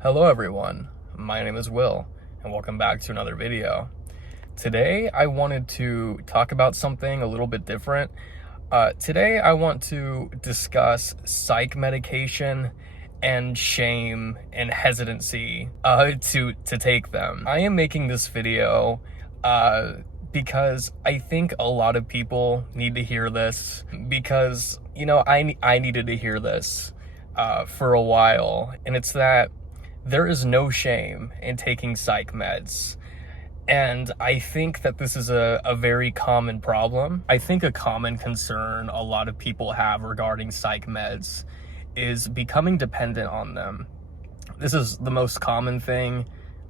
Hello everyone, my name is Will, and welcome back to another video. Today I wanted to talk about something a little bit different. Today I want to discuss psych medication and shame and hesitancy to take them. I am making this video because I think a lot of people need to hear this because, I needed to hear this for a while, and it's that there is no shame in taking psych meds. And I think that this is a very common problem. I think a common concern a lot of people have regarding psych meds is becoming dependent on them. This is the most common thing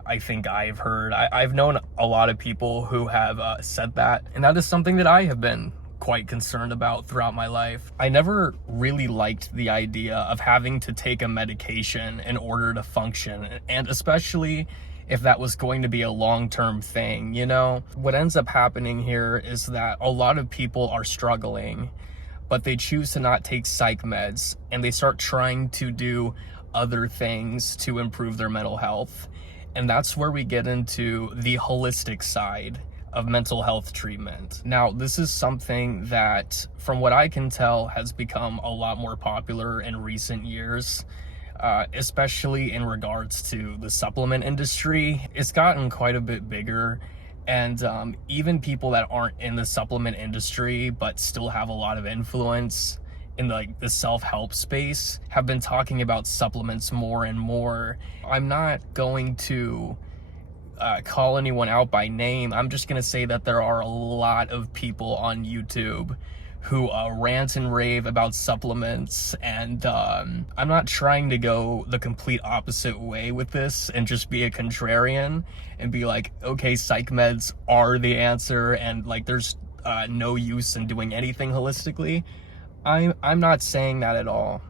I think I've heard. I've known a lot of people who have said that, and that is something that I have been quite concerned about throughout my life. I never really liked the idea of having to take a medication in order to function, and especially if that was going to be a long-term thing, What ends up happening here is that a lot of people are struggling, but they choose to not take psych meds, and they start trying to do other things to improve their mental health. And that's where we get into the holistic side of mental health treatment. Now, this is something that, from what I can tell, has become a lot more popular in recent years, especially in regards to the supplement industry. It's gotten quite a bit bigger, and even people that aren't in the supplement industry but still have a lot of influence in the self-help space have been talking about supplements more and more. I'm not going to call anyone out by name. I'm just gonna say that there are a lot of people on YouTube who rant and rave about supplements, and I'm not trying to go the complete opposite way with this and just be a contrarian and be like, okay, psych meds are the answer and there's no use in doing anything holistically. I'm not saying that at all.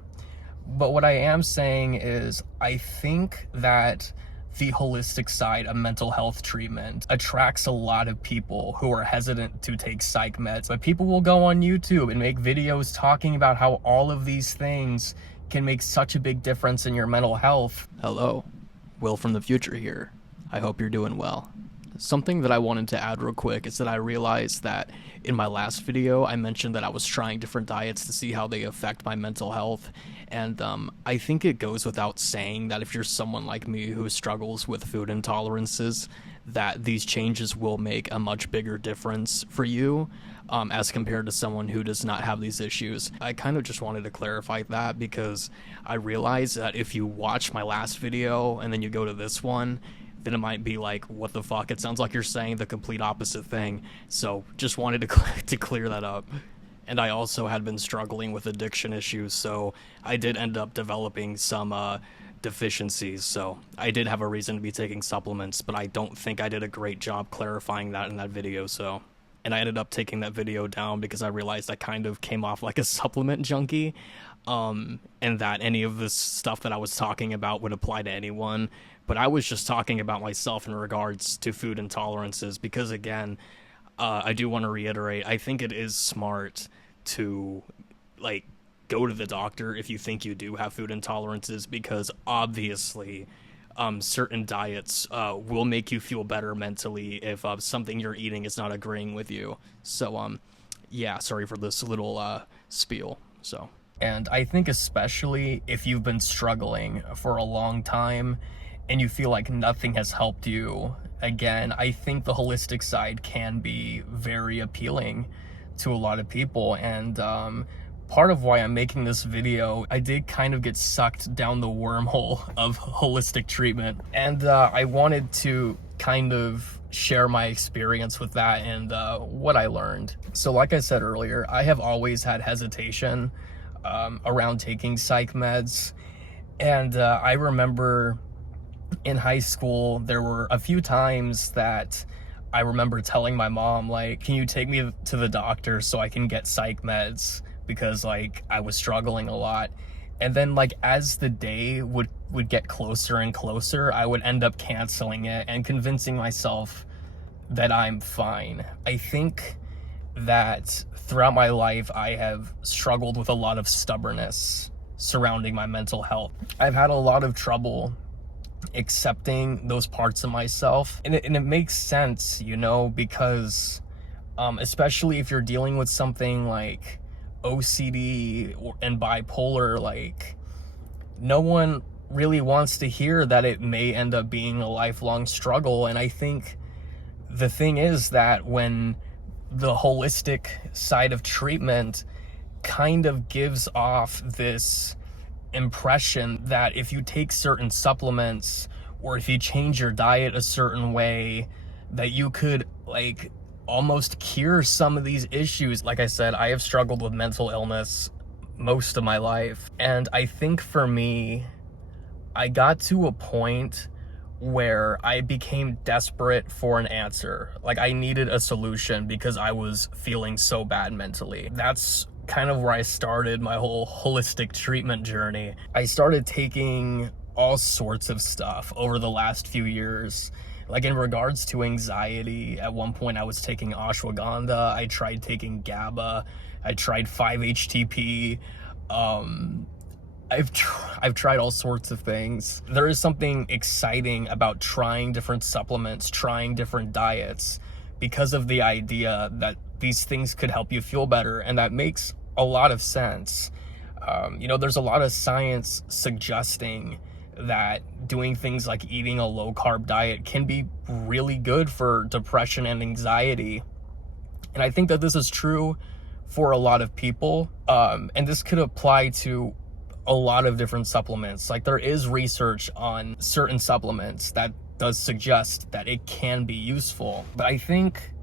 But what I am saying is I think that the holistic side of mental health treatment attracts a lot of people who are hesitant to take psych meds. But people will go on YouTube and make videos talking about how all of these things can make such a big difference in your mental health. Hello, Will from the future here. I hope you're doing well. Something that I wanted to add real quick is that I realized that in my last video I mentioned that I was trying different diets to see how they affect my mental health, and I think it goes without saying that if you're someone like me who struggles with food intolerances, that these changes will make a much bigger difference for you as compared to someone who does not have these issues. I kind of just wanted to clarify that because I realized that if you watch my last video and then you go to this one, then it might be like, what the fuck? It sounds like you're saying the complete opposite thing. So just wanted to clear that up. And I also had been struggling with addiction issues, so I did end up developing some deficiencies. So I did have a reason to be taking supplements, but I don't think I did a great job clarifying that in that video. And I ended up taking that video down because I realized I kind of came off like a supplement junkie, and that any of this stuff that I was talking about would apply to anyone. But I was just talking about myself in regards to food intolerances because, again, I do want to reiterate, I think it is smart to, go to the doctor if you think you do have food intolerances, because obviously certain diets will make you feel better mentally if something you're eating is not agreeing with you. So, yeah, sorry for this little spiel, so. And I think especially if you've been struggling for a long time and you feel like nothing has helped you, again, I think the holistic side can be very appealing to a lot of people. And part of why I'm making this video, I did kind of get sucked down the wormhole of holistic treatment. And I wanted to kind of share my experience with that and what I learned. So like I said earlier, I have always had hesitation around taking psych meds. And I remember in high school, there were a few times that I remember telling my mom, can you take me to the doctor so I can get psych meds? Because I was struggling a lot. And then as the day would get closer and closer, I would end up canceling it and convincing myself that I'm fine. I think that throughout my life, I have struggled with a lot of stubbornness surrounding my mental health. I've had a lot of trouble accepting those parts of myself. And it makes sense, you know, because especially if you're dealing with something like OCD and bipolar, like, no one really wants to hear that it may end up being a lifelong struggle. And I think the thing is that when the holistic side of treatment kind of gives off this impression that if you take certain supplements or if you change your diet a certain way, that you could like almost cure some of these issues. Like I said, I have struggled with mental illness most of my life, and I think for me, I got to a point where I became desperate for an answer. Like, I needed a solution because I was feeling so bad mentally. That's kind of where I started my whole holistic treatment journey. I started taking all sorts of stuff over the last few years. Like, in regards to anxiety, at one point I was taking ashwagandha, I tried taking GABA, I tried 5-HTP, I've tried all sorts of things. There is something exciting about trying different supplements, trying different diets, because of the idea that these things could help you feel better, and that makes a lot of sense. You know, there's a lot of science suggesting that doing things like eating a low-carb diet can be really good for depression and anxiety. And I think that this is true for a lot of people, and this could apply to a lot of different supplements. Like, there is research on certain supplements that does suggest that it can be useful. But I think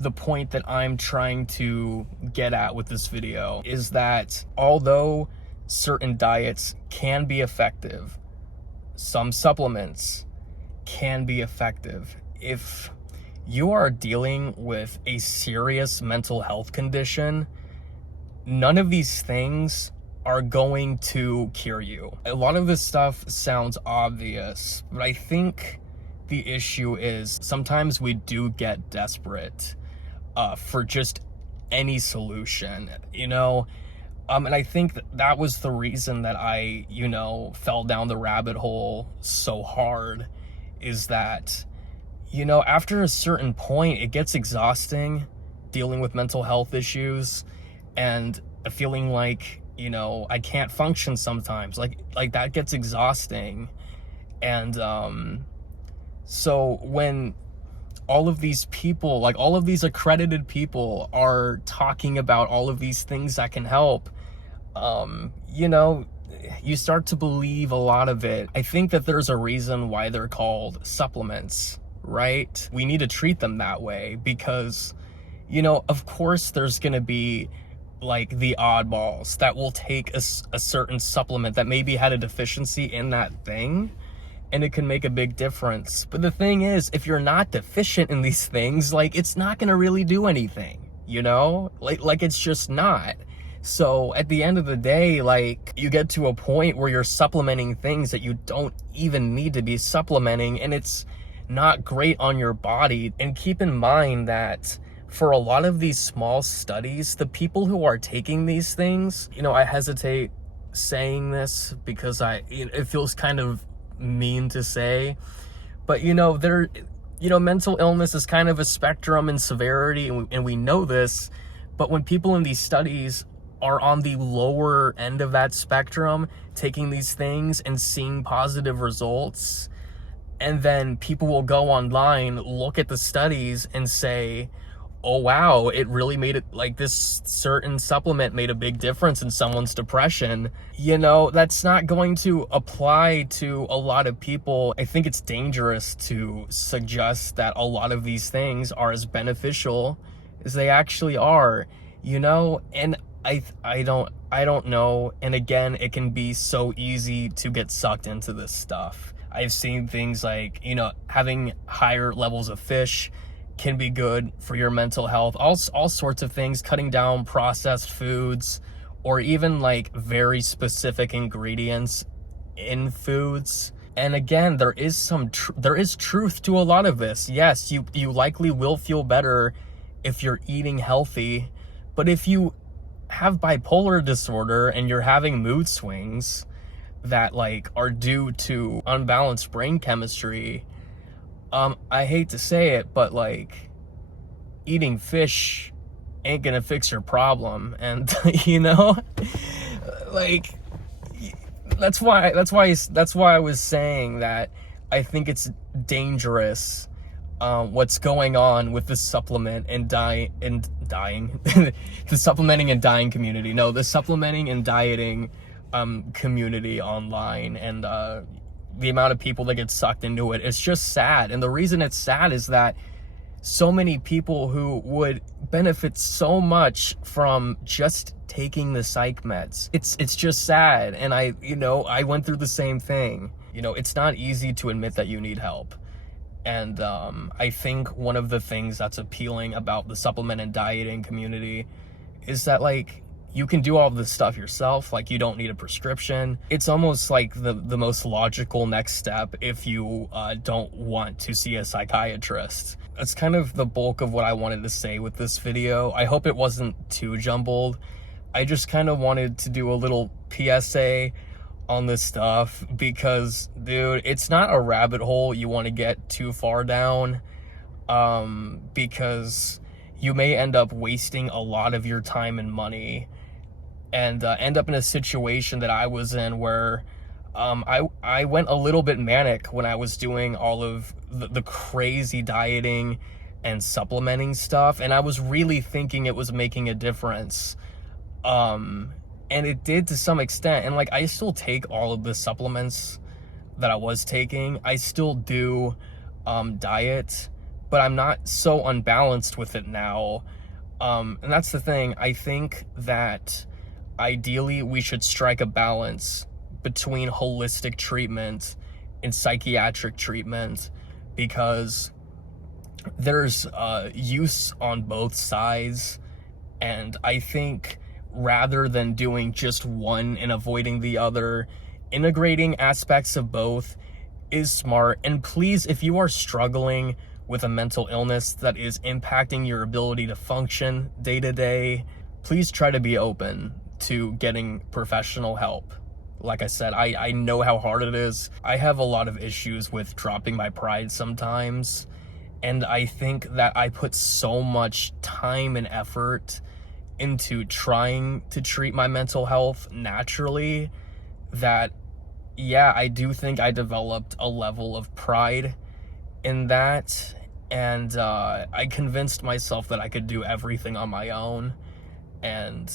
the point that I'm trying to get at with this video is that although certain diets can be effective, some supplements can be effective. If you are dealing with a serious mental health condition, none of these things are going to cure you. A lot of this stuff sounds obvious, but I think the issue is sometimes we do get desperate for just any solution, you know? And I think that was the reason that I, you know, fell down the rabbit hole so hard, is that, you know, after a certain point, it gets exhausting dealing with mental health issues and feeling like, you know, I can't function sometimes. Like that gets exhausting. And so when all of these people, like all of these accredited people, are talking about all of these things that can help, you know, you start to believe a lot of it. I think that there's a reason why they're called supplements, right? We need to treat them that way because, you know, of course there's going to be like the oddballs that will take a certain supplement that maybe had a deficiency in that thing, and it can make a big difference. But the thing is, if you're not deficient in these things, like, it's not going to really do anything, you know? Like it's just not. So at the end of the day, like, you get to a point where you're supplementing things that you don't even need to be supplementing, and it's not great on your body. And keep in mind that for a lot of these small studies, the people who are taking these things, you know, I hesitate saying this because it feels kind of mean to say, but, you know, mental illness is kind of a spectrum in severity, and we know this. But when people in these studies are on the lower end of that spectrum, taking these things and seeing positive results, and then people will go online, look at the studies and say, oh wow, it really made it, like, this certain supplement made a big difference in someone's depression. You know, that's not going to apply to a lot of people. I think it's dangerous to suggest that a lot of these things are as beneficial as they actually are, you know? And I don't know. And again, it can be so easy to get sucked into this stuff. I've seen things like, you know, having higher levels of fish can be good for your mental health. All sorts of things, cutting down processed foods, or even like very specific ingredients in foods. And again, there is truth to a lot of this. Yes, you likely will feel better if you're eating healthy, but if you have bipolar disorder and you're having mood swings, that like are due to unbalanced brain chemistry, I hate to say it, but like eating fish ain't gonna fix your problem. And you know, like that's why I was saying that I think it's dangerous what's going on with the supplement and dying the supplementing and dying community. No, the supplementing and dieting community online, and the amount of people that get sucked into it. It's just sad. And the reason it's sad is that so many people who would benefit so much from just taking the psych meds. It's just sad. And I went through the same thing. It's not easy to admit that you need help. And I think one of the things that's appealing about the supplement and dieting community is that like you can do all this stuff yourself. Like you don't need a prescription. It's almost like the most logical next step if you don't want to see a psychiatrist. That's kind of the bulk of what I wanted to say with this video. I hope it wasn't too jumbled. I just kind of wanted to do a little PSA on this stuff because, dude, it's not a rabbit hole you want to get too far down, because you may end up wasting a lot of your time and money and end up in a situation that I was in where I went a little bit manic when I was doing all of the crazy dieting and supplementing stuff, and I was really thinking it was making a difference. And it did to some extent. And like, I still take all of the supplements that I was taking. I still do diet, but I'm not so unbalanced with it now. And that's the thing. I think that ideally we should strike a balance between holistic treatment and psychiatric treatment, because there's use on both sides. And I think rather than doing just one and avoiding the other, integrating aspects of both is smart. And please, if you are struggling with a mental illness that is impacting your ability to function day to day, please try to be open to getting professional help. Like I said, I know how hard it is. I have a lot of issues with dropping my pride sometimes. And I think that I put so much time and effort into trying to treat my mental health naturally that, yeah, I do think I developed a level of pride in that. And I convinced myself that I could do everything on my own. And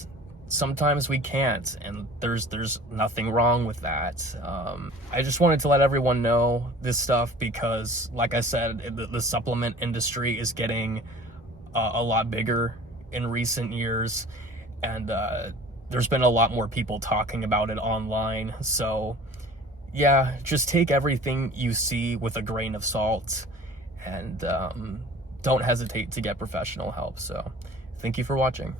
sometimes we can't, and there's nothing wrong with that. I just wanted to let everyone know this stuff because, like I said, the supplement industry is getting a lot bigger in recent years, and there's been a lot more people talking about it online. So yeah, just take everything you see with a grain of salt, and don't hesitate to get professional help. So thank you for watching.